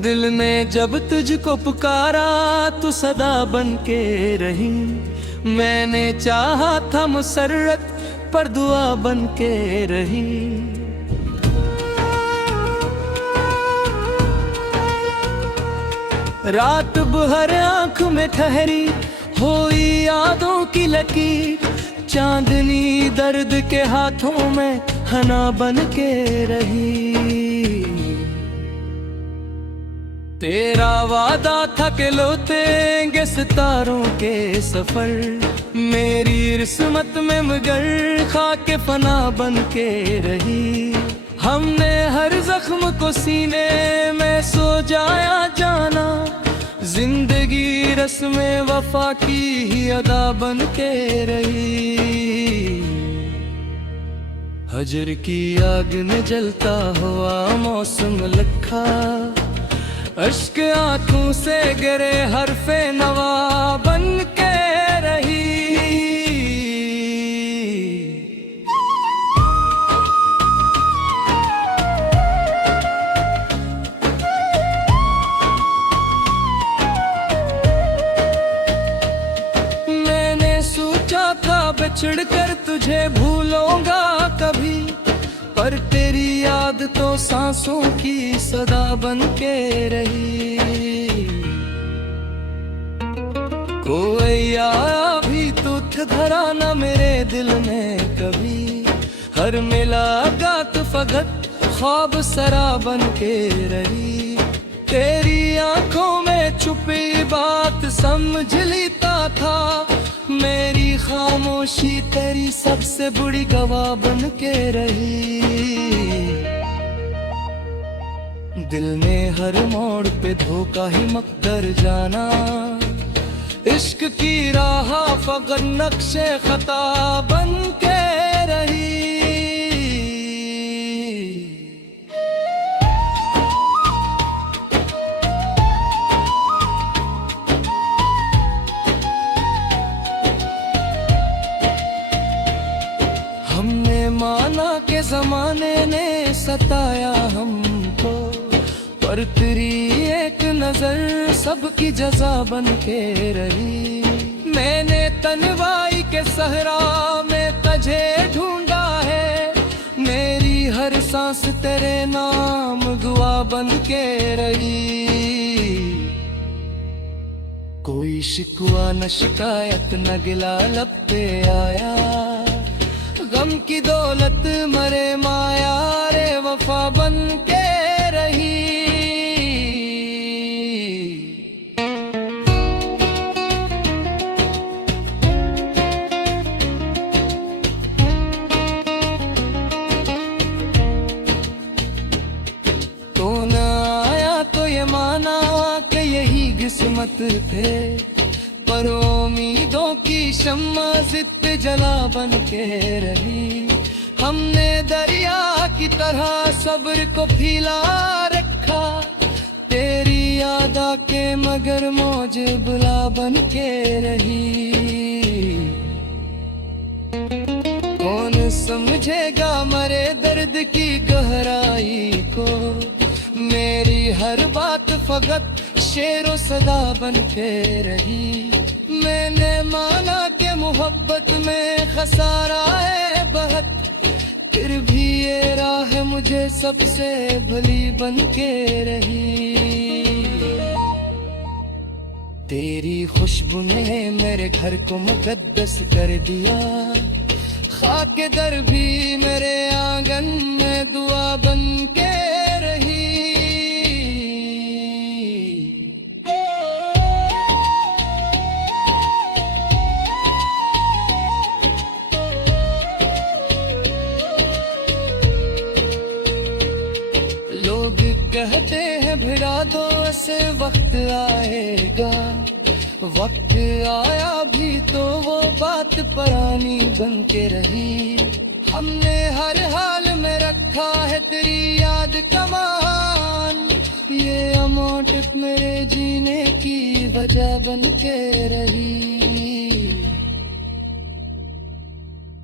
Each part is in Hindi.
दिल ने जब तुझको पुकारा तू सदा बन के रही। मैंने चाहा था मुसर्रत पर दुआ बन के रही। रात भर आँख में ठहरी हुई यादों की लकीर। चांदनी दर्द के हाथों में हना बन के रही। तेरा वादा था कि लौटेंगे सितारों के सफर। मेरी किस्मत में मगर खाके फना बन के रही। हमने हर जख्म को सीने में सो जाया जाना। जिंदगी रस्में वफा की ही अदा बन के रही। हजर की आग में जलता हुआ मौसम लखा। अश्क आंखों से गिरे हरफे नवा बन के रही। मैंने सोचा था बिछड़ कर तुझे भूलूंगा कभी, पर तेरी याद तो सांसों की सदा बन के रही। कोई आया भी तो धरा न मेरे दिल में कभी। हर मुलाकात फकत ख्वाब सरा बन के रही। तेरी आंखों में छुपी बात समझ लेता था। मेरी खामोशी तेरी सबसे बुरी गवाह बन के रही। दिल ने हर मोड़ पे धोखा ही मकदर जाना। इश्क की राह फकत नक्शे खता बन के रही। हमने माना के जमाने ने सताया हमको, पर तेरी एक नजर सबकी जजा बन के रही। मैंने तन्वाई के सहरा में तुझे ढूंढा है। मेरी हर सांस तेरे नाम दुआ बन के रही। कोई शिकवा न शिकायत न गिला लब पे आया। गम की दौलत मरे माया रे वफा बन के रही। तो न आया तो ये माना कि यही किस्मत थे, पर उम्मीदों की शम्मा जिद जला बन के रही। हमने दरिया की तरह सब्र को फैला रखा। तेरी याद आके मगर मौज बुला बन के रही। कौन समझेगा मरे दर्द की गहराई को। मेरी हर बात फकत शेरो सदा बन के रही। मैंने माना कि मोहब्बत में खसारा है बहुत, फिर भी ये राह मुझे सबसे भली बन के रही। तेरी खुशबू ने मेरे घर को मुकद्दस कर दिया। खाके दर भी मेरे आंगन में दुआ बन के रही। लोग कहते हैं भिड़ा दो ऐसे वक्त आएगा। वक्त आया भी तो वो बात पुरानी बन के रही। हमने हर हाल में रखा है तेरी याद का मान। ये अमौट मेरे जीने की वजह बन के रही।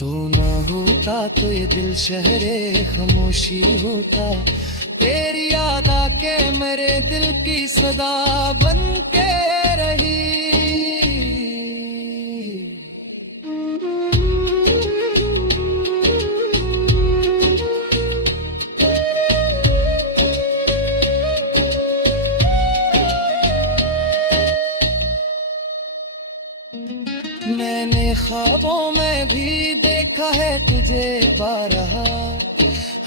तू ना होता तो ये दिल शहरे खामोशी होता। तेरी याद के मेरे दिल की सदा बन के रही। मैंने ख्वाबों में भी देखा है तुझे बारहा,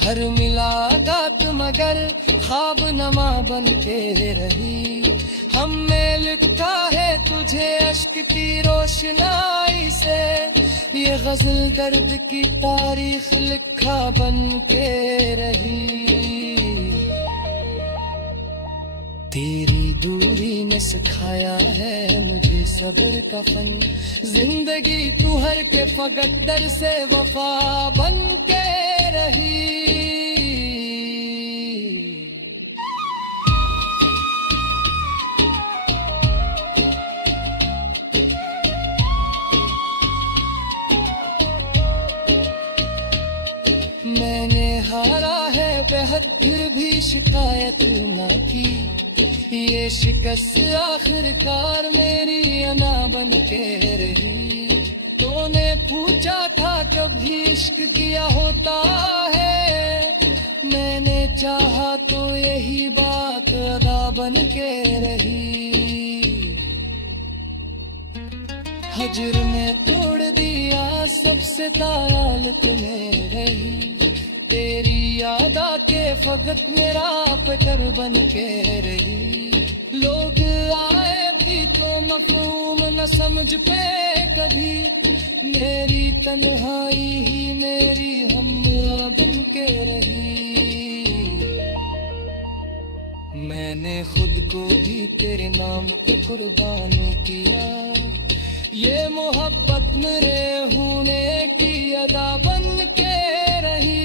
हर मुलाकात मगर ख्वाब नमा बन के रही। हमने लिखा है तुझे अश्क की रोशनाई से, ये गजल दर्द की तारीख लिखा बन के रही। तेरी दूरी ने सिखाया है मुझे सब्र का फन, जिंदगी तू हर के फकद्दर से वफा बन के रही। मैंने हारा है बेहद फिर भी शिकायत ना की, ये शिकस्त आखिरकार मेरी अना बन के रही। तूने पूछा था कभी इश्क किया होता है, मैंने चाहा तो यही बात अदा बन के रही। हजर ने तोड़ दिया सबसे ताल तुम्हें रही, तेरी याद आके फकत मेरा पटर बन के रही। लोग आए भी तो मफहूम न समझ पे कभी, मेरी तन्हाई ही मेरी हमला बन के रही। मैंने खुद को भी तेरे नाम पे कुर्बान किया, ये मोहब्बत मेरे होने की अदा बन के रही।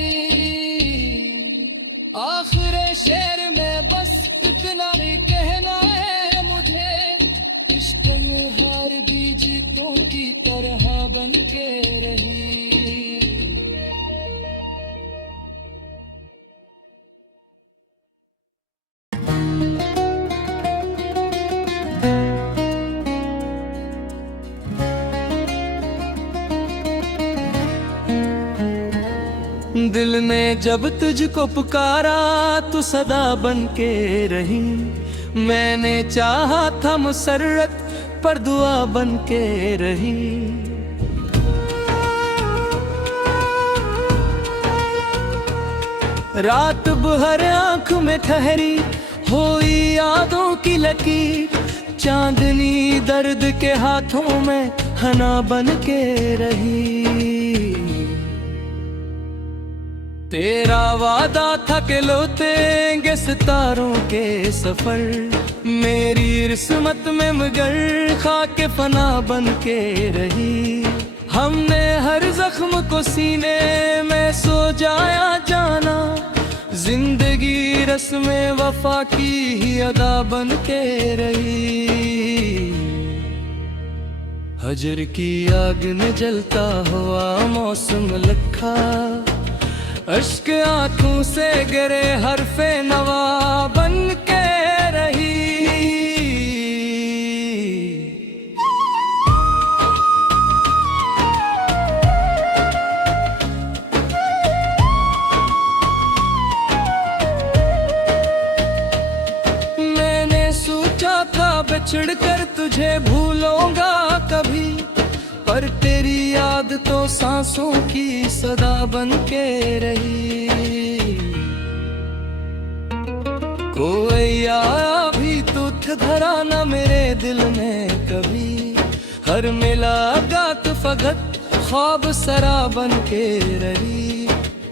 आखिर शेर में बस इतना ही कहना है मुझे, इश्क में हार भी जीतों की तरह बन के रही। दिल ने जब तुझको पुकारा तू सदा बन के रही, मैंने चाहा था मुसर्रत पर दुआ बन के रही। रात भर आँख में ठहरी हुई यादों की लकीर, चांदनी दर्द के हाथों में हना बन के रही। तेरा वादा था कि लौटेंगे सितारों के सफर, मेरी किस्मत में मगर खाके फना बन के रही। हमने हर जख्म को सीने में सो जाया जाना, जिंदगी रस्म वफा की ही अदा बन के रही। हजर की आग में जलता हुआ मौसम लखा, अश्क आंखों से गिरे हरफे नवा बन के रही। मैंने सोचा था बिछड़ कर तुझे भूलूंगा कभी, पर तेरी याद तो सांसों की सदा बन के रही। कोई आया भी तुझ धरा न मेरे दिल में कभी, हर मुलाकात फकत ख्वाब सरा बन के रही।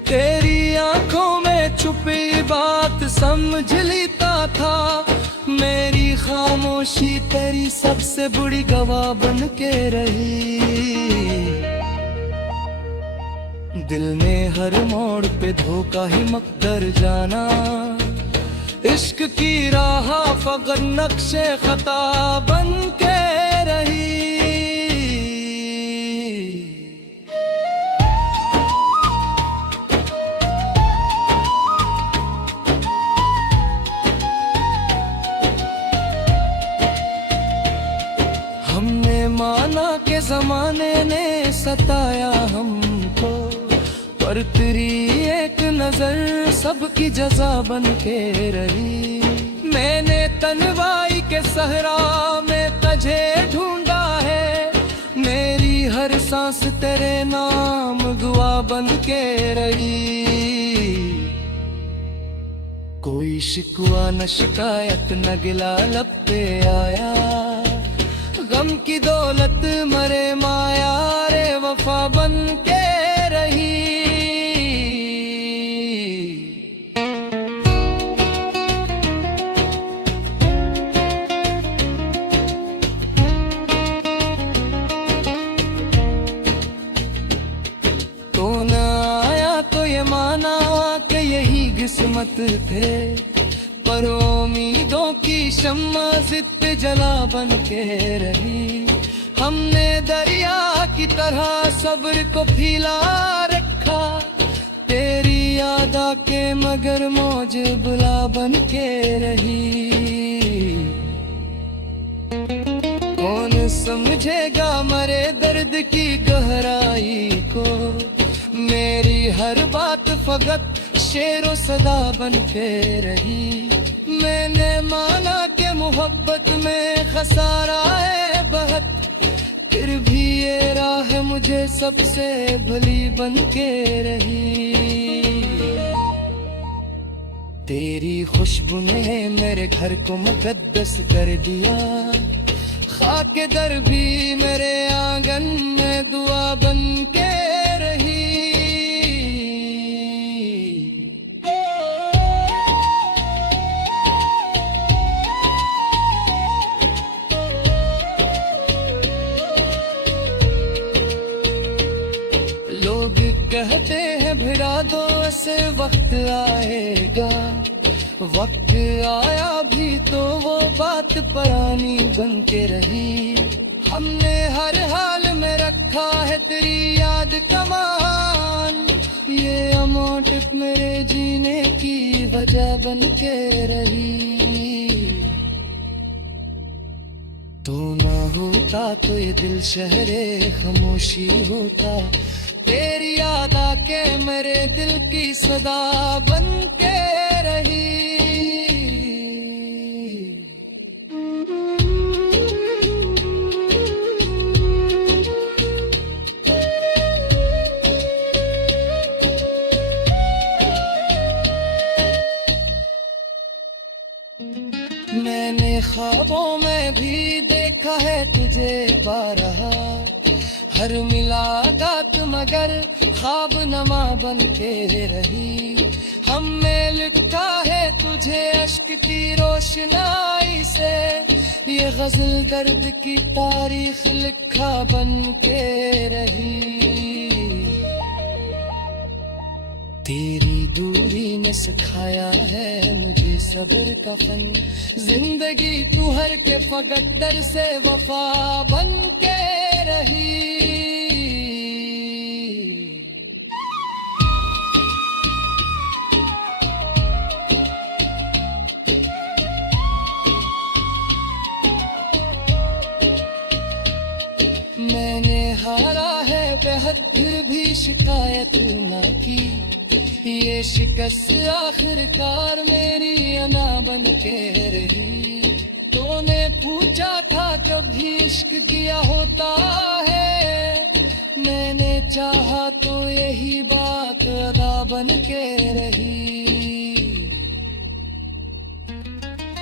तेरी आंखों में छुपी बात समझ लेता था, मेरी खामोशी तेरी सबसे बुरी गवाह बन के रही। दिल ने हर मोड़ पे धोखा ही मकदर जाना, इश्क की राह फकत नक्शे खता बन के रही। माना के जमाने ने सताया हमको, पर तेरी एक नजर सबकी जजा बन के रही। मैंने तन्वाई के सहरा में तुझे ढूंढा है, मेरी हर सांस तेरे नाम दुआ बन के रही। कोई शिकवा न शिकायत न गिला लब पे आया, गम की दौलत मरे माया रे वफा बन के रही। तो न आया तो ये माना कि यही किस्मत थे, पर उम्मीदों की शम्मा जिद जला बन के रही। हमने दरिया की तरह सब्र को फैला रखा, तेरी याद आके मगर मौज बुला बन के रही। कौन समझेगा मरे दर्द की गहराई को, मेरी हर बात फकत शेरो सदा बन के रही। मैंने माना कि मोहब्बत में खसारा है बहुत, फिर भी ये राह मुझे सबसे भली बन के रही। तेरी खुशबू ने मेरे घर को मुकद्दस कर दिया, खाके दर भी मेरे आंगन में दुआ बन के रही। लोग कहते हैं भिड़ा दो ऐसे वक्त आएगा, वक्त आया भी तो वो बात पुरानी बन के रही। हमने हर हाल में रखा है तेरी याद का मान, ये अमौट मेरे जीने की वजह बन के रही। तू ना होता तो ये दिल शहरे खामोशी होता, तेरी याद आके मेरे दिल की सदा बन के रही। मैंने ख्वाबों में भी देखा है तुझे बारहा, हर मुलाकात मगर ख्वाब नमा बन के रही। हमने लिखा है तुझे अश्क की रोशनाई से, ये गजल दर्द की तारीख लिखा बन के रही। तेरी दूरी ने सिखाया है मुझे सब्र का फन, जिंदगी तू हर के फकत दर से वफा बन के रही। मैंने हारा है बेहद फिर भी शिकायत ना की, ये शिकस्त आखिरकार मेरी अना बन के रही। तूने पूछा था कभी इश्क किया होता है, मैंने चाहा तो यही बात अदा बन के रही।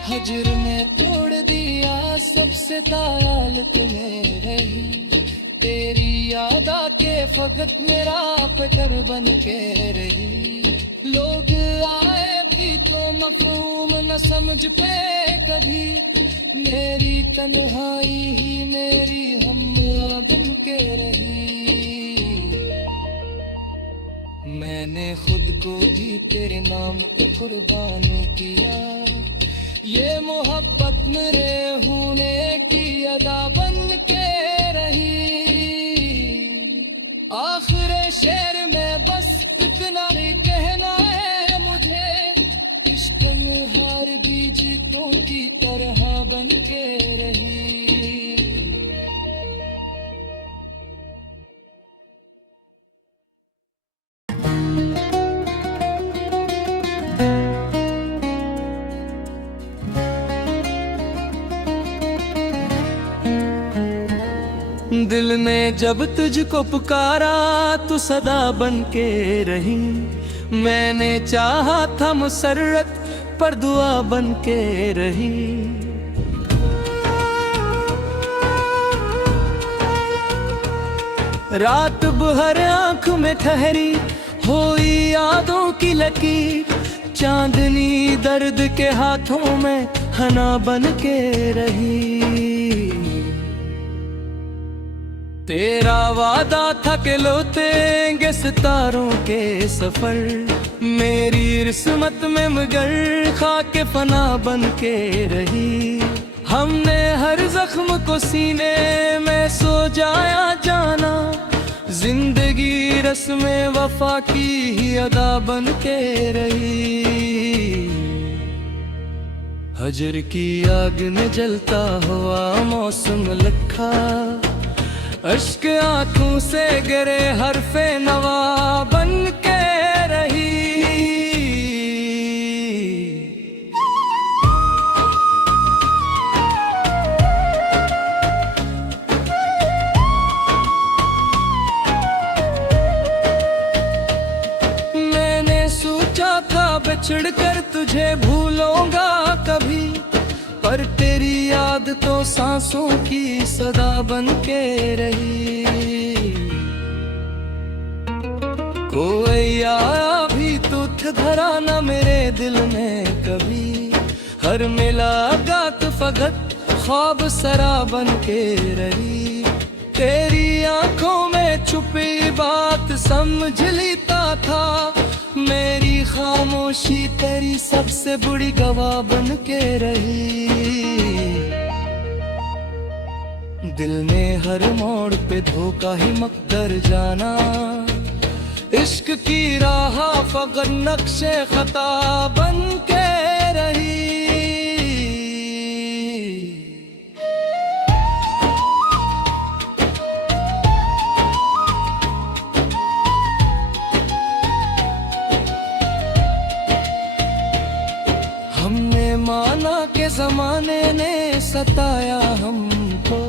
हजर ने तोड़ दिया सबसे ताल तुम्हें रही, तेरी याद आके फकत मेरा पकड़ बन के रही। लोग आए भी तो मफहूम न समझ पे कभी, मेरी तन्हाई ही मेरी हमला बन के रही। मैंने खुद को भी तेरे नाम पे कुर्बान किया, ये मोहब्बत मेरे होने की अदा बन के रही। आखिर शेर में बस इतना ही कहना है मुझे, इश्क में हार भी जीतों की तरह बन के रही। दिल ने जब तुझको पुकारा तू सदा बन के रही। मैंने चाहा था मुसर्रत पर दुआ बन के रही। रात भर आंख में ठहरी हुई यादों की लकीर। चांदनी दर्द के हाथों में हना बन के रही। तेरा वादा था कि लौटेंगे सितारों के सफर। मेरी किस्मत में मगर खाके फना बन के रही। हमने हर जख्म को सीने में सो जाया जाना। जिंदगी रस्में वफा की ही अदा बन के रही। हजर की आग में जलता हुआ मौसम लखा। अश्क आंखों से गिरे हरफे नवा बन के रही। मैंने सोचा था बिछड़ कर तुझे भूलूंगा कभी, पर तेरी याद तो सांसों की सदा बन के रही। कोई आया भी तो धरा न मेरे दिल में कभी। हर मुलाकात फकत ख्वाब सरा बन के रही। तेरी आंखों में छुपी बात समझ लेता था। मेरी खामोशी तेरी सबसे बुरी गवाह बन के रही। दिल ने हर मोड़ पे धोखा ही मकदर जाना। इश्क की राह फकर नक्शे खता बन के रही। हमने माना के जमाने ने सताया हमको,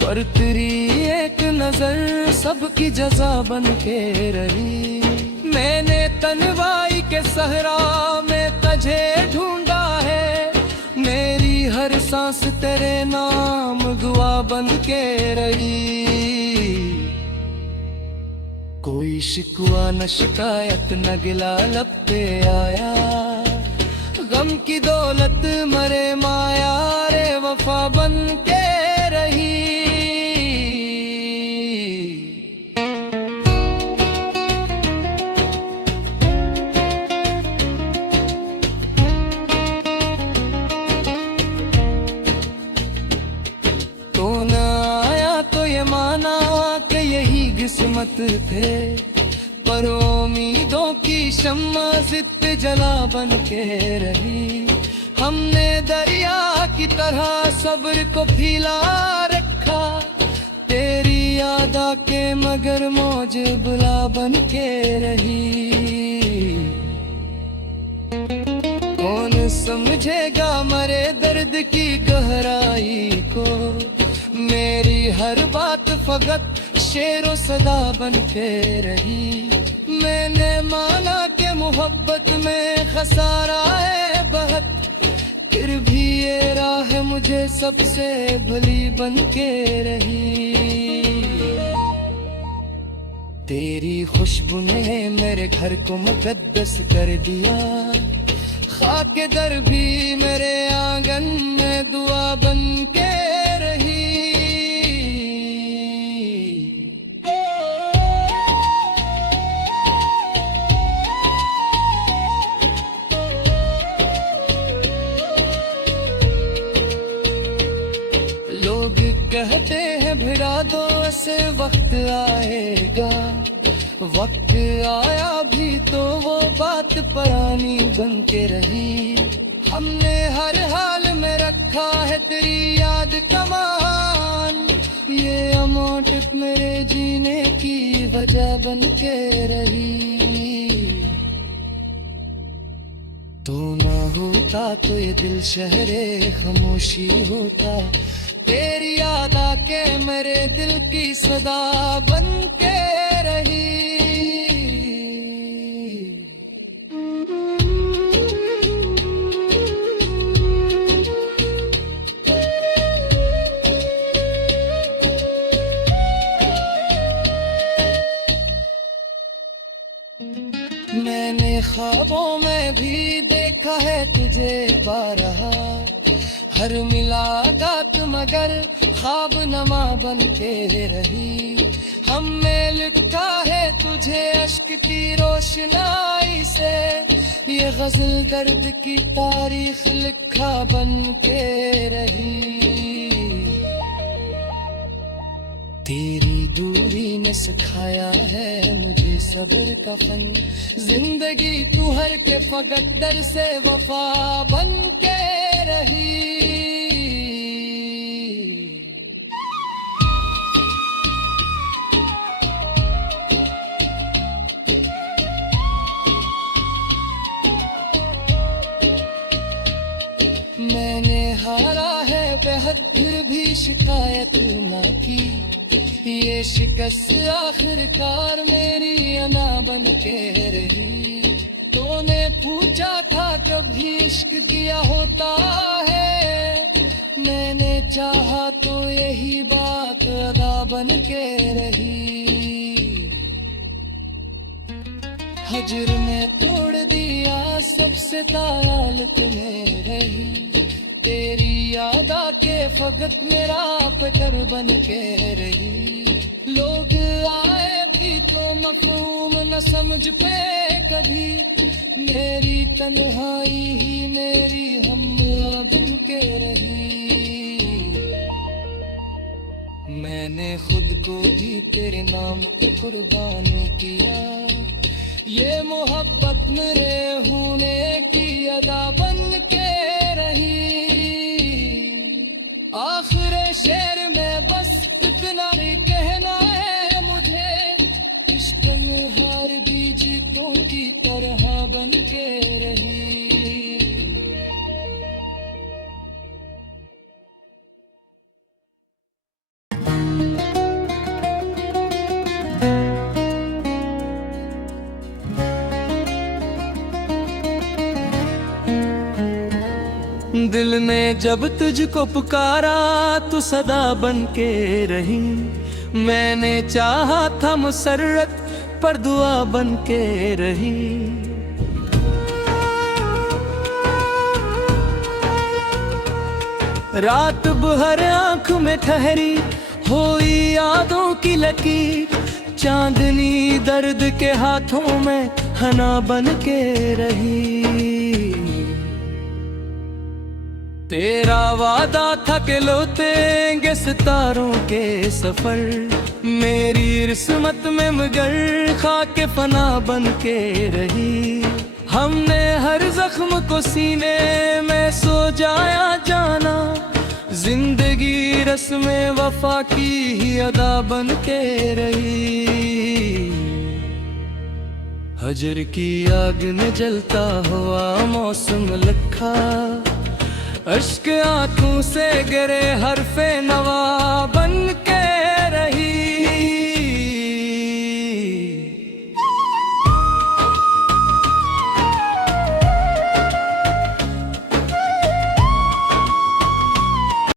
पर तेरी एक नजर सबकी जजा बन के रही। मैंने तन्वाई के सहरा में तुझे ढूंढा है। मेरी हर सांस तेरे नाम दुआ बन के रही। कोई शिकवा न शिकायत न गिला लब पे आया। गम की दौलत मरे माया रे वफा बन के रही। तो न आया तो ये माना कि यही किस्मत थे, पर उम्मीदों की शम्मा जिद जला बन के रही। हमने दरिया की तरह सब्र को फीला रखा। तेरी याद आके मगर मौज बुला बन के रही। कौन समझेगा मरे दर्द की गहराई को। मेरी हर बात फकत शेरो सदा बन के रही। मैंने माना कि मोहब्बत में खसारा है बहुत, फिर भी ये राह मुझे सबसे भली बन के रही। तेरी खुशबू ने मेरे घर को मुकद्दस कर दिया। खाके दर भी मेरे आंगन में दुआ बन के रही। लोग कहते हैं भिड़ा दो ऐसे वक्त आएगा। वक्त आया भी तो वो बात पुरानी बन के रही। हमने हर हाल में रखा है तेरी याद का मान। ये अमौट मेरे जीने की वजह बन के रही। तू ना होता तो ये दिल शहरे खामोशी होता। तेरी याद आके मेरे दिल की सदा बन के रही। मैंने ख्वाबों में भी देखा है तुझे बारहा, हर मुलाकात मगर ख्वाब नमा बन के रही। हमने लिखा है तुझे अश्क की रोशनाई से, ये गजल दर्द की तारीख लिखा बन के रही। तेरी दूरी ने सिखाया है मुझे सब्र का फन, जिंदगी तू हर के फकत दर से वफा बन के रही। मैंने हारा है बेहद फिर भी शिकायत ना की, ये शिकस्त आखिरकार मेरी अना बन के रही। तूने पूछा था कभी इश्क किया होता है, मैंने चाहा तो यही बात अदा बन के रही। हजर में तोड़ दिया सबसे ताल तुम्हें रही, तेरी याद आके फकत मेरा पकड़ बन के रही। लोग आए भी तो मफहूम न समझ पे कभी, मेरी तन्हाई ही मेरी हमला बन के रही। मैंने खुद को भी तेरे नाम पे कुर्बान किया, ये मोहब्बत मेरे होने की अदा बन के रही। आखिर शेर में बस इतना ही कहना है मुझे, इश्क में हार भी जीतों की तरह बन के रही। दिल ने जब तुझको पुकारा तू सदा बन के रही, मैंने चाहा था मुसर्रत पर दुआ बन के रही। रात भर आँख में ठहरी हुई यादों की लकीर, चांदनी दर्द के हाथों में हना बन के रही। तेरा वादा था कि लौटेंगे सितारों के सफर, मेरी किस्मत में मगर खाके फना बन के रही। हमने हर जख्म को सीने में सो जाया जाना, जिंदगी रस्म वफा की ही अदा बन के रही। हजर की आग में जलता हुआ मौसम लिखा, अश्क आंखों से गिरे हरफे नवा